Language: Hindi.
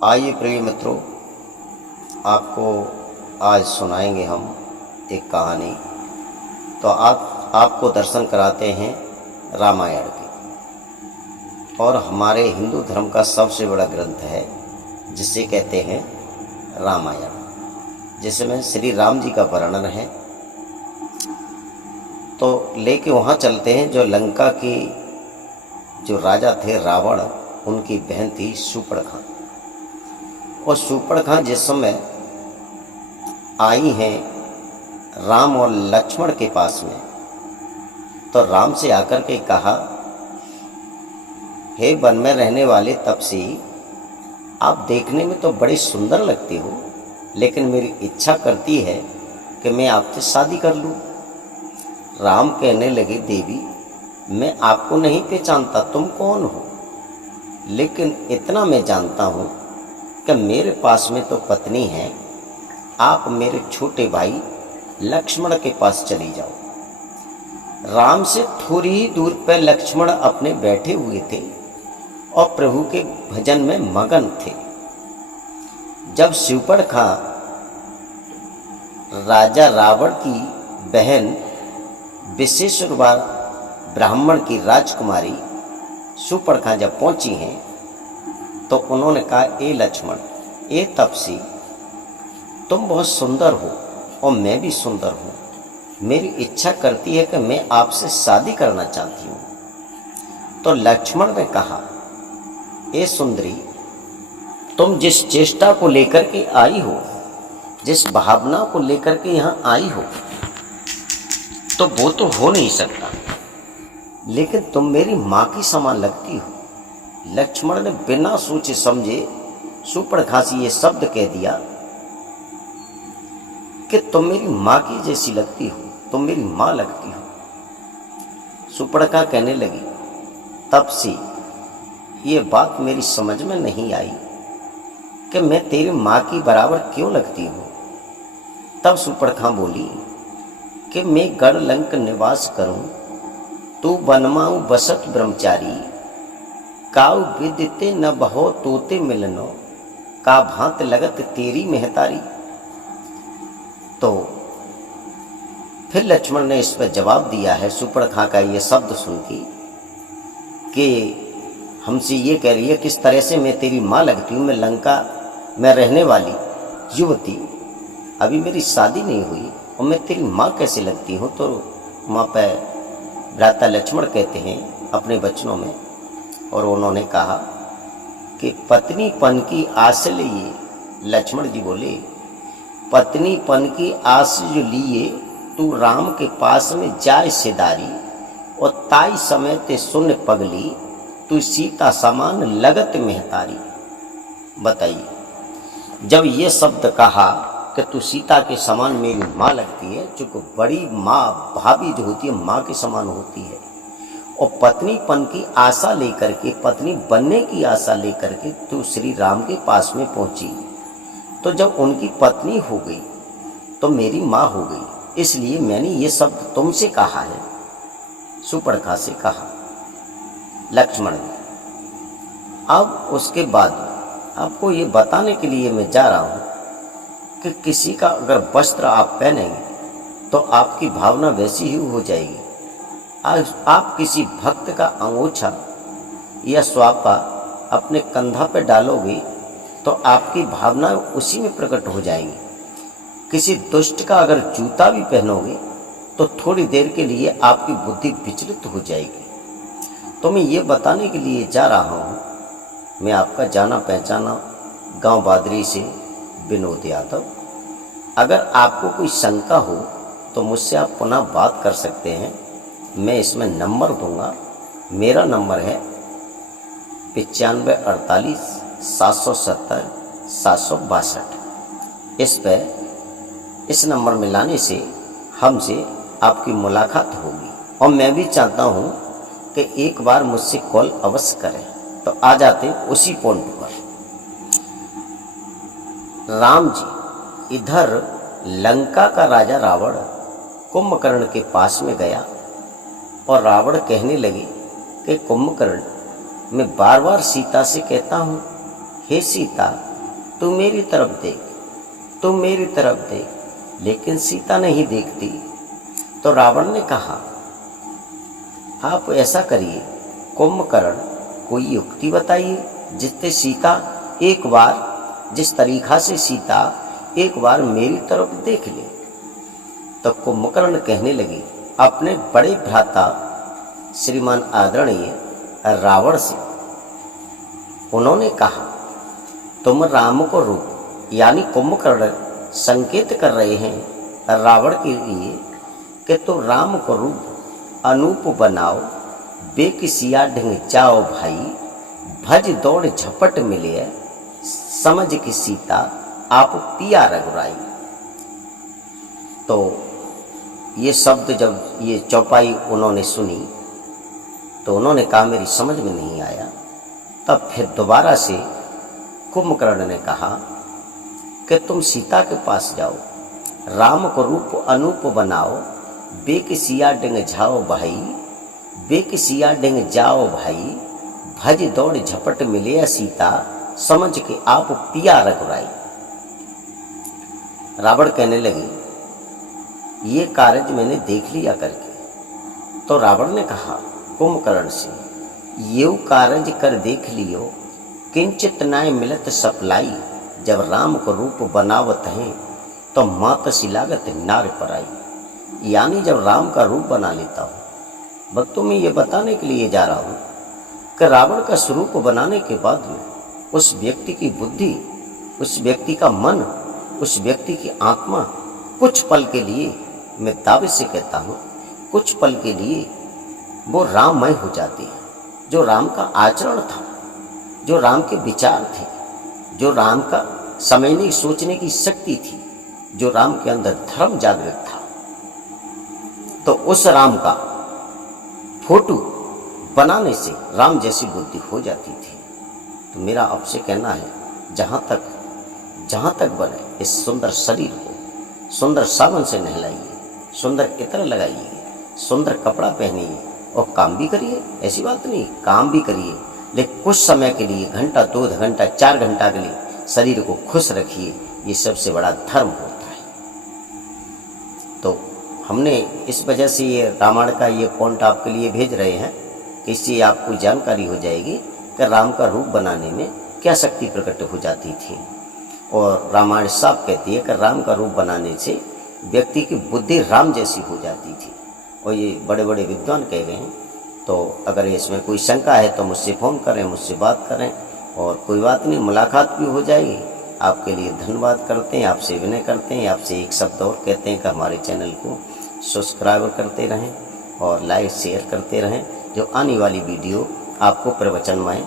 आइए प्रिय मित्रों, आपको आज सुनाएंगे हम एक कहानी। तो आपको दर्शन कराते हैं रामायण के, और हमारे हिंदू धर्म का सबसे बड़ा ग्रंथ है जिसे कहते हैं रामायण, जिसमें श्री राम जी का वर्णन है। तो लेके वहाँ चलते हैं जो लंका की जो राजा थे रावण, उनकी बहन थी शूर्पणखा। और शूर्पणखा जिस समय आई हैं राम और लक्ष्मण के पास में, तो राम से आकर के कहा, हे वन में रहने वाले तपसी, आप देखने में तो बड़ी सुंदर लगती हो, लेकिन मेरी इच्छा करती है कि मैं आपसे शादी कर लूं। राम कहने लगे, देवी मैं आपको नहीं पहचानता, तुम कौन हो, लेकिन इतना मैं जानता हूँ कि मेरे पास में तो पत्नी है। आप मेरे छोटे भाई लक्ष्मण के पास चली जाओ। राम से थोड़ी ही दूर पर लक्ष्मण अपने बैठे हुए थे और प्रभु के भजन में मगन थे। जब शूर्पणखा राजा रावण की बहन विशेश्वर ब्राह्मण की राजकुमारी शूर्पणखा जब पहुंची हैं, तो उन्होंने कहा, ए लक्ष्मण, ए तपसी, तुम बहुत सुंदर हो और मैं भी सुंदर हूँ। मेरी इच्छा करती है कि मैं आपसे शादी करना चाहती हूँ। तो लक्ष्मण ने कहा, ए सुंदरी, तुम जिस चेष्टा को लेकर के आई हो, जिस भावना को लेकर के यहाँ आई हो, तो वो तो हो नहीं सकता, लेकिन तुम मेरी माँ की समान लगती हो। लक्ष्मण ने बिना सोचे समझे शूर्पणखा से ये शब्द कह दिया कि तुम मेरी माँ की जैसी लगती हो, तुम मेरी माँ लगती हो। शूर्पणखा कहने लगी, तब से ये बात मेरी समझ में नहीं आई कि मैं तेरी माँ की बराबर क्यों लगती हूँ। तब शूर्पणखा बोली कि मैं गढ़ लंक निवास करूं, तू बनमाऊं बसत ब्रह्मचारी, काउ विदिते न बहो तोते मिलनो, का भांत लगत तेरी महतारी। तो फिर लक्ष्मण ने इस पर जवाब दिया है शूर्पणखा का ये शब्द सुन के कि हमसे ये कह रही है किस तरह से मैं तेरी माँ लगती हूँ। मैं लंका में रहने वाली युवती, अभी मेरी शादी नहीं हुई और मैं तेरी माँ कैसे लगती हूँ। तो माँ पे भ्राता लक्ष्मण कहते हैं अपने वचनों में, और उन्होंने कहा कि पत्नीपन की आस लिए, लक्ष्मण जी बोले, पत्नीपन की आस जो लिए तू राम के पास में जाए सिदारी, और ताई समय ते सुन पगली, तू सीता समान लगत महतारी। बताइए, जब ये शब्द कहा कि तू सीता के समान मेरी माँ लगती है, चूंकि बड़ी माँ भाभी जो होती है माँ के समान होती है, और पत्नीपन की आशा लेकर के, पत्नी बनने की आशा लेकर के तू श्री राम के पास में पहुंची, तो जब उनकी पत्नी हो गई तो मेरी माँ हो गई, इसलिए मैंने ये शब्द तुमसे कहा है। शूर्पणखा से कहा लक्ष्मण ने। अब उसके बाद आपको ये बताने के लिए मैं जा रहा हूँ कि किसी का अगर वस्त्र आप पहनेंगे तो आपकी भावना वैसी ही हो जाएगी। आज आप किसी भक्त का अंगूछा या स्वापा अपने कंधा पर डालोगे तो आपकी भावना उसी में प्रकट हो जाएंगी। किसी दुष्ट का अगर जूता भी पहनोगे तो थोड़ी देर के लिए आपकी बुद्धि विचलित हो जाएगी। तो मैं ये बताने के लिए जा रहा हूँ, मैं आपका जाना पहचाना गांव बादरी से विनोद यादव। अगर आपको कोई शंका हो तो मुझसे आप पुनः बात कर सकते हैं। मैं इसमें नंबर दूंगा, मेरा नंबर है 9548 770 762। इस नंबर में लाने से हमसे आपकी मुलाकात होगी, और मैं भी चाहता हूँ कि एक बार मुझसे कॉल अवश्य करें। तो आ जाते उसी पॉइंट पर। राम जी इधर लंका का राजा रावण कुंभकर्ण के पास में गया, और रावण कहने लगे कि कुंभकर्ण, मैं बार बार सीता से कहता हूँ, हे सीता, तू मेरी तरफ देख, तू मेरी तरफ देख। लेकिन सीता नहीं देखती। तो रावण ने कहा, आप ऐसा करिए कुंभकर्ण, कोई युक्ति बताइए जिससे सीता एक बार, जिस तरीका से सीता एक बार मेरी तरफ देख ले। तो कुंभकर्ण कहने लगे अपने बड़े भ्राता श्रीमान आदरणीय रावण से। उन्होंने कहा, तुम राम को रूप, यानी कुंभकर्ण संकेत कर रहे हैं रावण के लिए कि तुम राम को रूप अनूप बनाओ, बेकिसिया ढंग जाओ भाई, भज दौड़ झपट मिले, समझ की सीता आप पिया रघुराई। तो ये शब्द जब ये चौपाई उन्होंने सुनी तो उन्होंने कहा मेरी समझ में नहीं आया। तब फिर दोबारा से कुंभकर्ण ने कहा कि तुम सीता के पास जाओ, राम को रूप अनूप बनाओ, बेकिसिया डिंग जाओ भाई, बेकिसिया डिंग जाओ भाई, भज दौड़ झपट मिले सीता, समझ के आप पिया रघुराई। रावण कहने लगे ये कार्य मैंने देख लिया करके। तो रावण ने कहा कुंभकर्ण से, ये कार्य कर देख लियो, किंचित नाय मिलत सपलाई, जब राम को रूप बनावत हैं तो मात सिलागत नार पर आई। यानी जब राम का रूप बना लेता हूँ। भक्तों में ये बताने के लिए जा रहा हूँ कि रावण का स्वरूप बनाने के बाद में उस व्यक्ति की बुद्धि, उस व्यक्ति का मन, उस व्यक्ति की आत्मा कुछ पल के लिए, मैं दावे से कहता हूँ कुछ पल के लिए वो राममय हो जाती है। जो राम का आचरण था, जो राम के विचार थे, जो राम का समझने सोचने की शक्ति थी, जो राम के अंदर धर्म जागृत था, तो उस राम का फोटो बनाने से राम जैसी बुद्धि हो जाती थी। तो मेरा आपसे कहना है, जहाँ तक बने इस सुंदर शरीर को सुंदर साबुन से नहलाइए, सुंदर इत्र लगाइए, सुंदर कपड़ा पहनिए और काम भी करिए। ऐसी बात नहीं, काम भी करिए, लेकिन कुछ समय के लिए, घंटा, 2 घंटा, 4 घंटा के लिए शरीर को खुश रखिए। ये सबसे बड़ा धर्म होता है। तो हमने इस वजह से ये रामायण का ये पॉइंट आपके लिए भेज रहे हैं कि इससे आपको जानकारी हो जाएगी कि राम का रूप बनाने में क्या शक्ति प्रकट हो जाती थी। और रामायण साफ कहती है कि राम का रूप बनाने से व्यक्ति की बुद्धि राम जैसी हो जाती थी। और ये बड़े बड़े विद्वान कह गए हैं। तो अगर इसमें कोई शंका है तो मुझसे फ़ोन करें, मुझसे बात करें, और कोई बात नहीं, मुलाकात भी हो जाएगी। आपके लिए धन्यवाद करते हैं, आपसे विनय करते हैं, आपसे एक शब्द और कहते हैं कि हमारे चैनल को सब्सक्राइब करते रहें और लाइक शेयर करते रहें, जो आने वाली वीडियो आपको प्रवचनमय